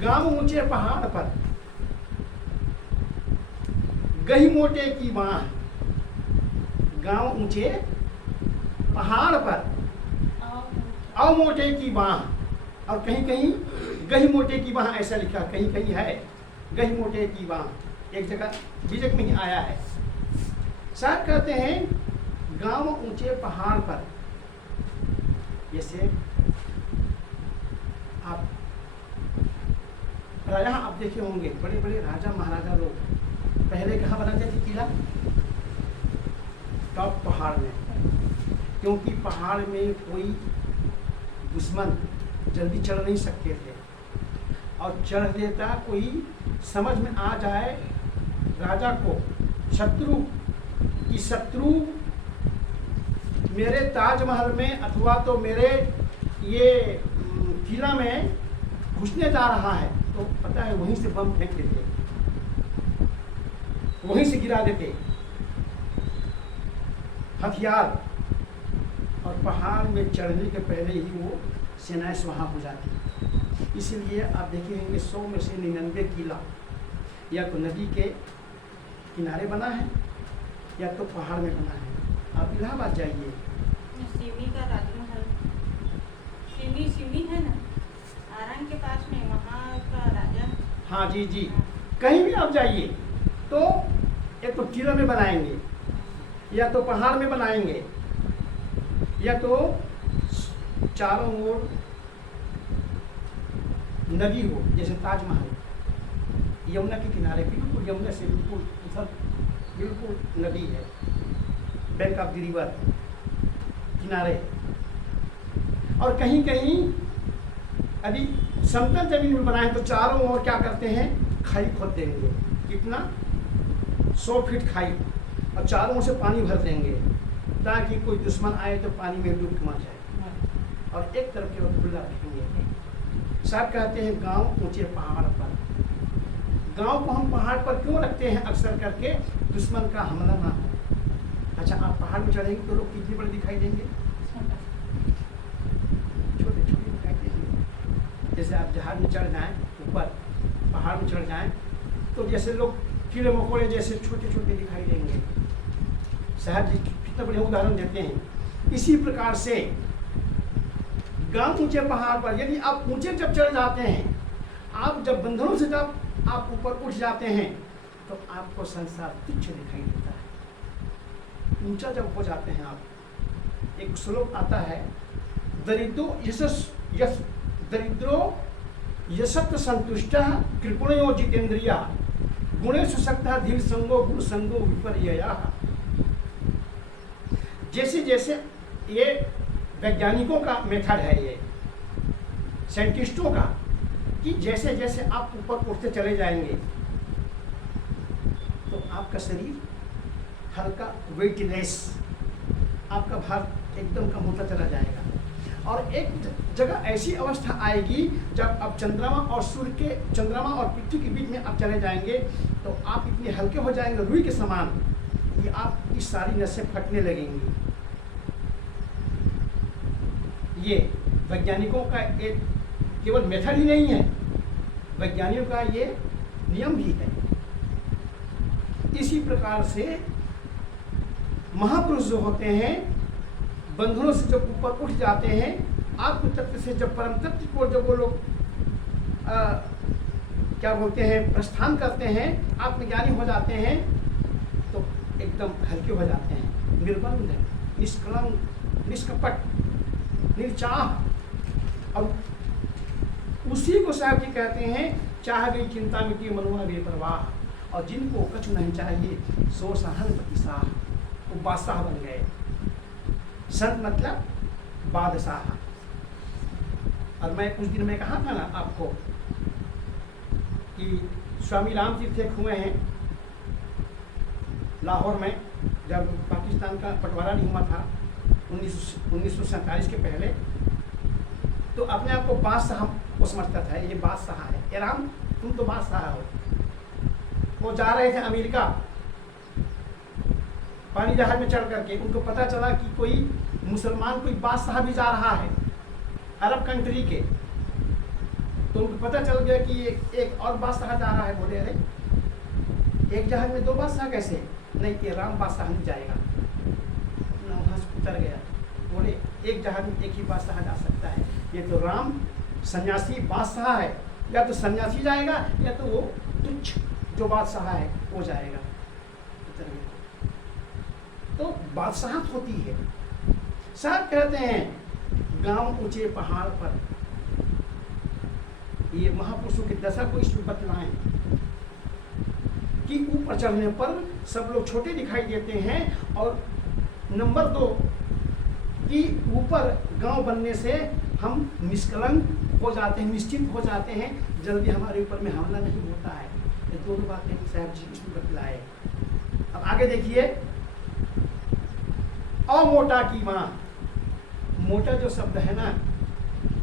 गांव ऊंचे पहाड़ पर गही मोटे की बाह। गांव ऊंचे पहाड़ पर अव मोटे की बाह। और कहीं कहीं गही मोटे की बाह ऐसा लिखा, कहीं कहीं है गही मोटे की बाह, एक जगह बीजक में ही आया है। साहब कहते हैं गांव ऊंचे पहाड़ पर, जैसे आप राजा आप देखे होंगे, बड़े बड़े राजा महाराजा लोग पहले कहाँ बनाते थे किला? टॉप पहाड़ में, क्योंकि पहाड़ में कोई दुश्मन जल्दी चढ़ नहीं सकते थे, और चढ़ देता कोई समझ में आ जाए राजा को, शत्रु की शत्रु मेरे ताजमहल में अथवा तो मेरे ये किला में घुसने जा रहा है, तो पता है वहीं से बम फेंक देते, वहीं से गिरा देते हथियार, और पहाड़ में चढ़ने के पहले ही वो सेनाएं स्वाहा हो जाती। इसीलिए आप देखेंगे 100 में से 99 किला या तो नदी के किनारे बना है या तो पहाड़ में बना है। आप इलाहाबाद जाइए, सिमी का राजमहल, सिमी है ना आरंग के पास में, वहाँ का राजा। हाँ जी जी, कहीं भी आप जाइए तो एक तो किला में बनाएंगे या तो पहाड़ में बनाएंगे या तो चारों ओर नदी हो, जैसे ताजमहल यमुना के किनारे, बिल्कुल यमुना से बिल्कुल उधर बिल्कुल नदी है, बैंक ऑफ द रिवर किनारे। और कहीं कहीं अभी समतल जमीन में बनाए तो चारों ओर क्या करते हैं, खाई खोद देंगे, कितना 100 फीट खाई, और चारों ओर से पानी भर देंगे ताकि कोई दुश्मन आए तो पानी में डूब मर जाए, और एक तरफ के ओर खुला रखेंगे। साहब कहते हैं गांव ऊंचे पहाड़ पर। गांव को हम पहाड़ पर क्यों रखते हैं? अक्सर करके दुश्मन का हमला ना हो। अच्छा, आप पहाड़ में चढ़ेंगे तो लोग कितने बड़े दिखाई देंगे? छोटे छोटे दिखाई देंगे। जैसे आप जहाज में चढ़ जाएं, ऊपर पहाड़ में चढ़ जाएं, तो जैसे लोग कीड़े मकोड़े जैसे छोटे छोटे दिखाई देंगे। साहब जी कितना बढ़िया उदाहरण देते हैं। इसी प्रकार से गांव ऊंचे पहाड़ पर, यदि आप ऊंचे जब चढ़ जाते हैं, आप जब बंधनों से जब आप ऊपर उठ जाते हैं, तो आपको संसार तुच्छ दिखाई देता है। ऊंचा जब हो जाते हैं आप, एक श्लोक आता है, दरिद्रो यशत संतुष्ट कृपणयो जितेंद्रिया गुणेषु शक्तः धीर संगो गुण संगो विपर्ययः। जैसे जैसे ये वैज्ञानिकों का मेथड है, ये साइंटिस्टों का, कि जैसे जैसे आप ऊपर उठते चले जाएंगे तो आपका शरीर हल्का वेटलेस, आपका भार एकदम कम होता चला जाएगा, और एक जगह ऐसी अवस्था आएगी जब आप चंद्रमा और पृथ्वी के बीच में आप चले जाएंगे तो आप इतने हल्के हो जाएंगे रुई के समान कि आपकी सारी नसें फटने लगेंगी। ये वैज्ञानिकों का एक केवल मेथड ही नहीं है, वैज्ञानिकों का ये नियम भी है। इसी प्रकार से महापुरुष जो होते हैं, बंधनों से जब ऊपर उठ जाते हैं, आत्म तत्व से जब परम तत्व को जब वो लोग क्या बोलते हैं, प्रस्थान करते हैं, आत्मज्ञानी हो जाते हैं, तो एकदम हल्के हो जाते हैं, निर्बंध, निष्कलंक, निष्कपट, निर्चाह। और उसी को साहब जी कहते हैं, चाह गई चिंता मिटी मनुआ बेपरवाह, और जिनको कछु नहीं चाहिए सो सहन प्रतिशाह, वो बादशाह बन गए। संत मतलब बादशाह। और मैं कुछ दिन में कहा था ना आपको कि स्वामी राम तीर्थ एक हुए हैं लाहौर में, जब पाकिस्तान का बंटवारा नहीं हुआ था 1947 के पहले, तो अपने आप को बादशाह वो समझता था, ये बादशाह है, ये राम तुम तो बादशाह हो। वो जा रहे थे अमेरिका पानी जहाज में चढ़ करके, उनको पता चला कि कोई मुसलमान कोई बादशाह भी जा रहा है अरब कंट्री के, तो उनको पता चल गया कि एक और बादशाह जा रहा है। बोले अरे एक जहाज में 2 बादशाह कैसे? नहीं, ये राम बादशाह नहीं जाएगा। वहाँ से उतर गया। बोले एक जहाज में एक ही बादशाह जा सकता है, ये तो राम सन्यासी बादशाह है, या तो सन्यासी जाएगा या तो वो तुच्छ जो बादशाह है वो जाएगा। उतर गया। तो बादशाहत होती है। साहब कहते हैं गांव ऊंचे पहाड़ पर, ये महापुरुषों की दशा को इसमें बतलाएं कि ऊपर चढ़ने पर सब लोग छोटे दिखाई देते हैं, और नंबर 2 कि ऊपर गांव बनने से हम निष्कलंक हो जाते हैं, निश्चिंत हो जाते हैं, जल्दी हमारे ऊपर में हमला नहीं होता है। ये दोनों बातें साहब जी इसमें बतलाए। अब आगे देखिए, अमोटा की माँ। मोटा जो शब्द है ना,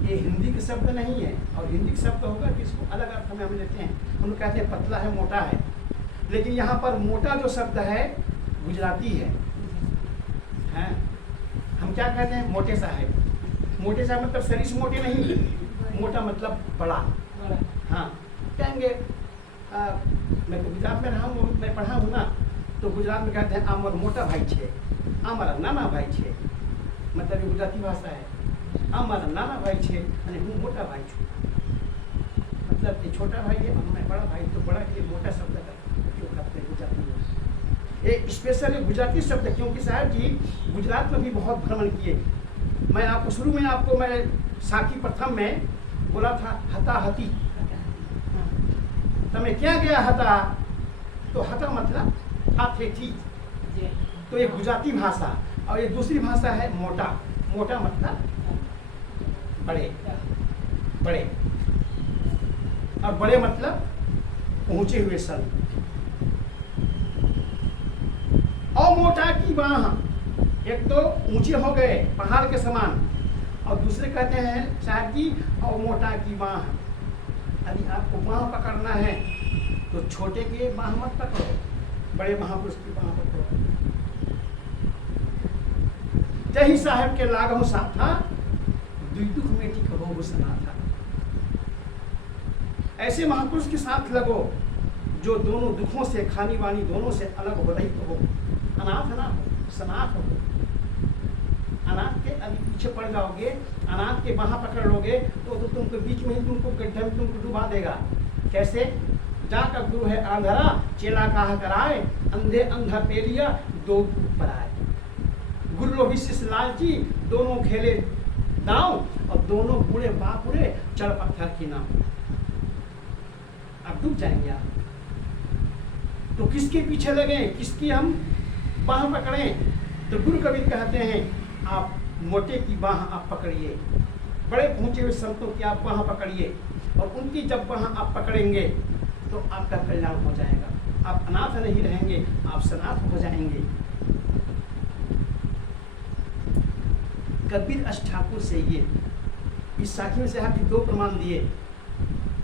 ये हिंदी के शब्द नहीं है, और हिंदी के शब्द होगा कि इसको अलग अर्थ में हम लेते हैं। हम लोग कहते हैं पतला है, मोटा है, लेकिन यहाँ पर मोटा जो शब्द है गुजराती है। हैं? हम क्या कहते हैं? मोटे साहब। मोटे साहब मतलब शरीर से मोटे नहीं, मोटा मतलब बड़ा। हाँ, कहेंगे मैं तो गुजरात में रहा हूँ, मैं पढ़ा हूँ ना, तो गुजरात में कहते हैं आमर मोटा भाई छे, आमर नाना भाई छे, मतलब ये गुजराती भाषा है। आमर नाना भाई छे અને હું મોટા ભાઈ છું, मतलब ये छोटा भाई है और मैं बड़ा भाई, तो बड़ा के लिए मोटा शब्द का उपयोग करते हैं गुजराती में। ये स्पेशल गुजराती शब्द, क्योंकि साहब जी गुजरात में भी बहुत भ्रमण किए। मैं आपको शुरू में मैं साखी प्रथम में बोला था हताहती, तमें क्या गया हता, तो हता मतलब हाथे थी, तो ये गुजराती भाषा। और ये दूसरी भाषा है मोटा। मोटा मतलब बड़े, बड़े, और बड़े मतलब पहुंचे हुए सन। और मोटा की बाह, एक तो ऊंचे हो गए पहाड़ के समान, और दूसरे कहते हैं साहब जी और मोटा की बाह। यदि आपको बाह पकड़ना है तो छोटे के बाह मत पकड़ो, बड़े महापुरुष की बाह पकड़ो। जही साहब के लागहु साथा, दुई दुख मेटी कहो सना था। ऐसे महापुरुष के साथ लगो जो दोनों दुखों से, खानी वानी दोनों से अलग हो रही हो, अनाथ ना हो, सनाथ हो। अनाथ के अभी पीछे पड़ जाओगे, अनाथ के बाह पकड़ लोगे तो तुमको बीच में ही तुमको गड्ढे में तुमको डुबा देगा। कैसे? जाका गुरु है आंधरा, चेला काह कराए, अंधे अंधा पेलिया, दो ऊपर आए। गुरु लोभी शिष्य लालची, दोनों खेले दांव, और दोनों बूढ़े बापुरे चढ़ पत्थर की नाव। अब डूब जाएंगे आप। तो किसके पीछे लगे, किसकी हम बाह पकड़ें? तो गुरु कबीर कहते हैं आप मोटे की बाह आप पकड़िए, बड़े पहुंचे हुए संतों की आप बाह पकड़िए, और उनकी जब बाह आप पकड़ेंगे तो आपका कल्याण हो जाएगा। आप अनाथ नहीं रहेंगे, आप सनाथ हो जाएंगे। कबीर ठाकुर से ये इस साखी में से आपकी 2 प्रमाण दिए।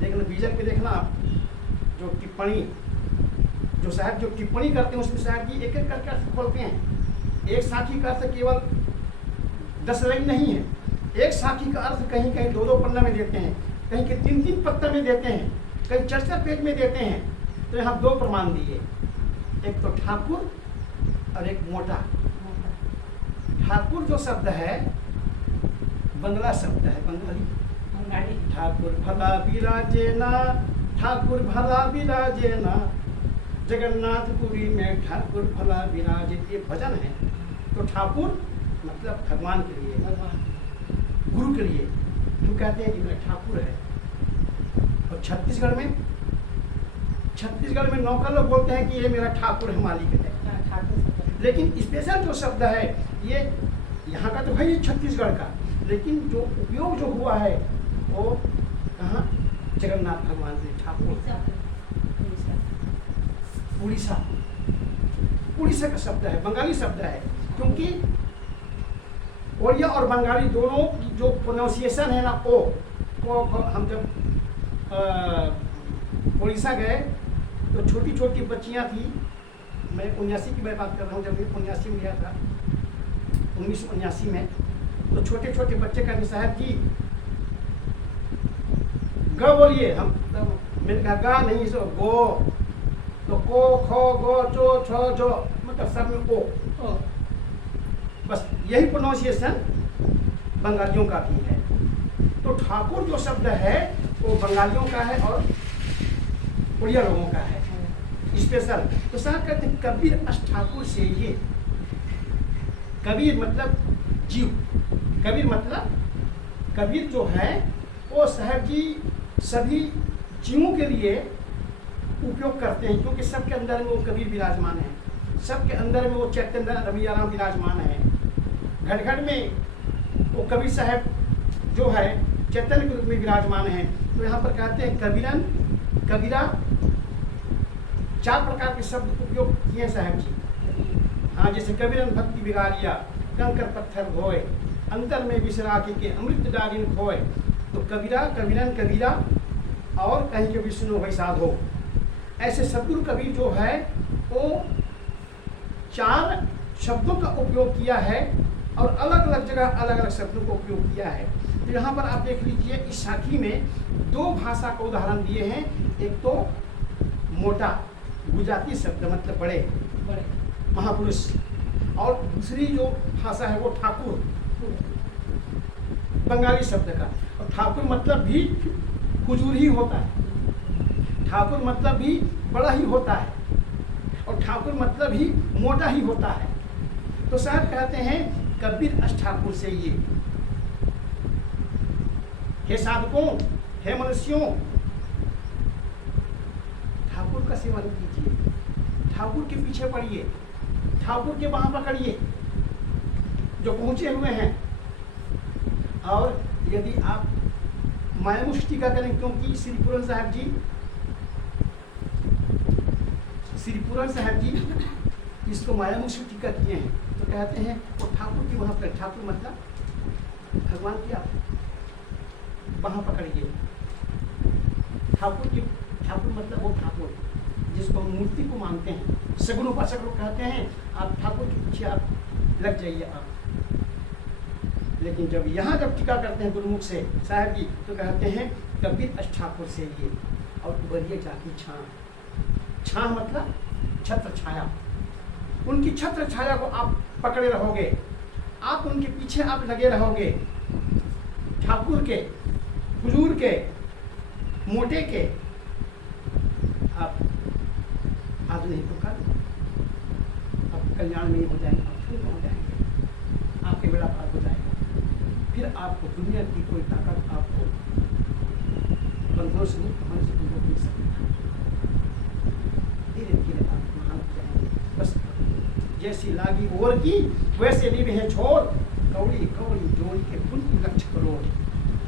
लेकिन बीजक में देखना जो टिप्पणी, जो साहब जो टिप्पणी करते हैं उसमें साहब जी एक एक करके अर्थ खोलते हैं। एक साखी का अर्थ केवल 10 लाइन नहीं है, एक साखी का अर्थ कहीं कहीं 2-2 पन्ना में देते हैं, कहीं के 3-3 पत्ता में देते हैं, कहीं 4-4 पेज में देते हैं। तो यहाँ 2 प्रमाण दिए, एक तो ठाकुर और एक मोटा। ठाकुर जो शब्द है बंगला शब्द है, बंगाली। ठाकुर भला विराजेना, ठाकुर भला विराजेना, जगन्नाथपुरी में ठाकुर भला विराजे, ये भजन है। तो ठाकुर मतलब भगवान के लिए, गुरु के लिए हम कहते हैं कि मेरा ठाकुर है। और छत्तीसगढ़ में नौकर लोग बोलते हैं कि ये मेरा ठाकुर है, मालिक है। लेकिन स्पेशल जो शब्द है ये यहाँ का तो भाई छत्तीसगढ़ का, लेकिन जो उपयोग जो हुआ है वो कहाँ? जगन्नाथ भगवान से ठाकुर। उड़ीसा का शब्द है, बंगाली शब्द है, क्योंकि ओडिया और बंगाली दोनों की जो प्रोनाउंसिएशन है ना, ओ हम जब उड़ीसा गए तो छोटी छोटी बच्चियाँ थी। मैं 79 की मैं बात कर रहा हूँ, जब मैं 79 में गया था, 1979 में, तो छोटे छोटे बच्चे कहते साहब जी ग बोलिए, हम मैंने कहा गा नहीं, सो गो, तो को खो गो चो छो जो, मतलब सब में ओ। बस यही प्रोनाउंसिएशन बंगालियों का भी है। तो ठाकुर जो शब्द है वो बंगालियों का है और उड़िया लोगों का है स्पेशल। तो साहब कहते हैं कबीर अष्ट ठाकुर से ये, कबीर मतलब जीव, कबीर मतलब कबीर जो है वो साहब जी सभी जीवों के लिए उपयोग करते हैं, क्योंकि सबके अंदर में वो कबीर विराजमान है, सबके अंदर में वो चैतन्य रवियाराम विराजमान है। घट घट में वो कबीर साहब जो है चैतन्य के रूप में विराजमान है। तो यहाँ पर कहते हैं कबीरन, कबीरा, 4 प्रकार के शब्द उपयोग किए साहब जी। हाँ, जैसे कबीरन भक्ति बिगाड़िया, कंकर पत्थर धोए, अंतर में विसराके के अमृत डारिन खोए। तो कबीरा, कबीरन, कबीरा और कहीं के विष्णु वही साधो, ऐसे सदगुरु कबीर जो है वो 4 शब्दों का उपयोग किया है और अलग अलग जगह अलग अलग शब्दों का उपयोग किया है। तो यहाँ पर आप देख लीजिए इस साखी में 2 भाषा का उदाहरण दिए हैं। एक तो मोटा गुजराती शब्द मतलब बड़े महापुरुष, और दूसरी जो भाषा है वो ठाकुर बंगाली शब्द का। और ठाकुर मतलब भी हुजूर ही होता है, ठाकुर मतलब भी बड़ा ही होता है, और ठाकुर मतलब ही मोटा ही होता है। तो साहब कहते हैं कबीर अष्ट ठाकुर से ये, हे साधकों, हे मनुष्यों, ठाकुर का सेवन कीजिए, ठाकुर के पीछे पड़िए, ठाकुर के बाह पकड़िए जो पहुंचे हुए हैं। और यदि आप मायामुष टीका करें, क्योंकि श्री पूरन साहब जी, श्री पूरन साहब जी इसको मायामुष टीका किए हैं, तो कहते हैं वो ठाकुर की वहाँ पर, ठाकुर मतलब भगवान की आप वहाँ पकड़िए, ठाकुर की, ठाकुर मतलब वो ठाकुर जिसको हम मूर्ति को मानते हैं, सगुन उपासक लोग कहते हैं आप ठाकुर के पीछे आप लग जाइए आप। लेकिन जब यहाँ जब टीका करते हैं गुरुमुख से साहब जी, तो कहते हैं कबीर अष्ट ठाकुर से ये, और उबरिए जाकी छां, छां मतलब छत्र छाया, उनकी छत्र छाया को आप पकड़े रहोगे, आप उनके पीछे आप लगे रहोगे, ठाकुर के, हुजूर के, मोटे के, आप आज नहीं तो कल आप कल्याण में हो जाएंगे, आप फिर हो जाएंगे, आपके बेड़ा पार हो जाएगा, फिर आपको दुनिया की कोई ताकत आपको बंधनों से मुक्त से मिल सकता है। धीरे धीरे आप महान हो जाएंगे। बस जैसी लागी ओर की वैसे निभ है छोड़, कौड़ी कौड़ी जोड़ी के पुण्य लक्ष्य करो,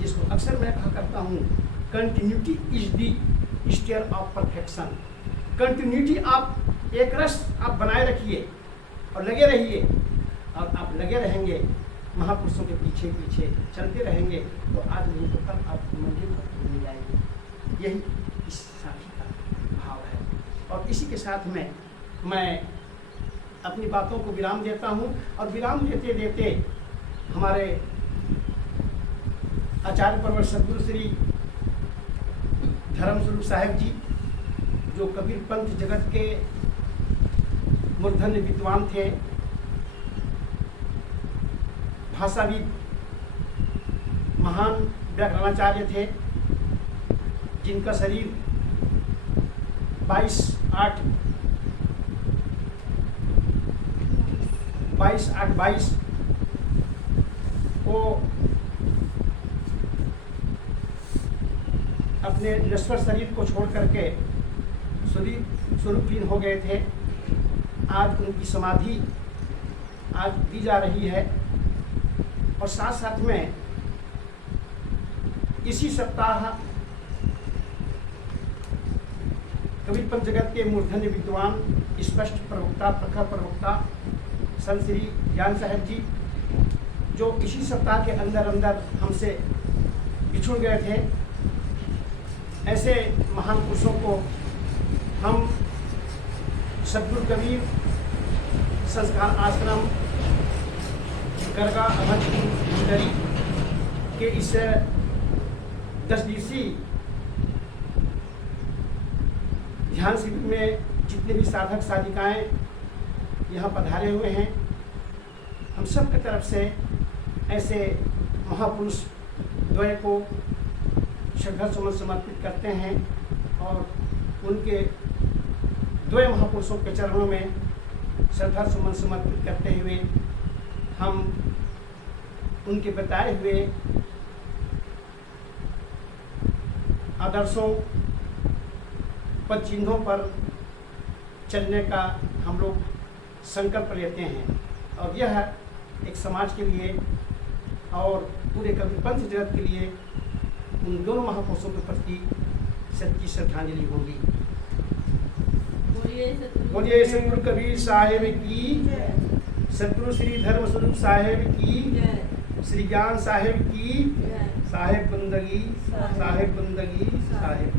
जिसको अक्सर मैं कहा करता हूँ, continuity is the stair of perfection. Continuity आप एक रस आप बनाए रखिए और लगे रहिए, और आप लगे रहेंगे महापुरुषों के पीछे पीछे चलते रहेंगे, तो आज नहीं तो कल आप मंजिल पर मिल जाएंगे। यही इस साथी का भाव है। और इसी के साथ में मैं अपनी बातों को विराम देता हूँ, और विराम देते देते हमारे आचार्य परवर सदगुरु श्री धर्मस्वरूप साहब जी, जो कबीर पंथ जगत के मूर्धन्य विद्वान थे, भाषाविद, महान व्याकरणाचार्य थे, जिनका शरीर 22/8/22 को अपने नश्वर शरीर को छोड़ करके स्वरूपहीन हो गए थे। आज उनकी समाधि आज दी जा रही है, और साथ साथ में इसी सप्ताह कबीर पंथ जगत के मूर्धन्य विद्वान, स्पष्ट प्रवक्ता, प्रखर प्रवक्ता संत श्री ज्ञान साहब जी, जो इसी सप्ताह के अंदर अंदर हमसे बिछुड़ गए थे, ऐसे महान पुरुषों को हम सद्गुरु कबीर संस्कार आश्रम गरगा अभद्र मंडली के इस 10 दिवसीय ध्यान शिविर में जितने भी साधक साधिकाएं यहाँ पधारे हुए हैं, हम सब की तरफ से ऐसे महापुरुष द्वय को श्रद्धा सुमन समर्पित करते हैं और उनके द्वय महापुरुषों के चरणों में श्रद्धा सुमन समर्पित करते हुए हम उनके बताए हुए आदर्शों पद चिन्हों पर चलने का हम लोग संकल्प लेते हैं और यह एक समाज के लिए और पूरे कविपंथ जगत के लिए उन दोनों महापुरुषों के प्रति सच्ची श्रद्धांजलि होगी। बोलिए सतगुरु कबीर साहेब की, सतगुरु श्री धर्म स्वरूप साहेब की, श्री ज्ञान साहेब की, साहेब बंदगी, साहेब बंदगी, साहेब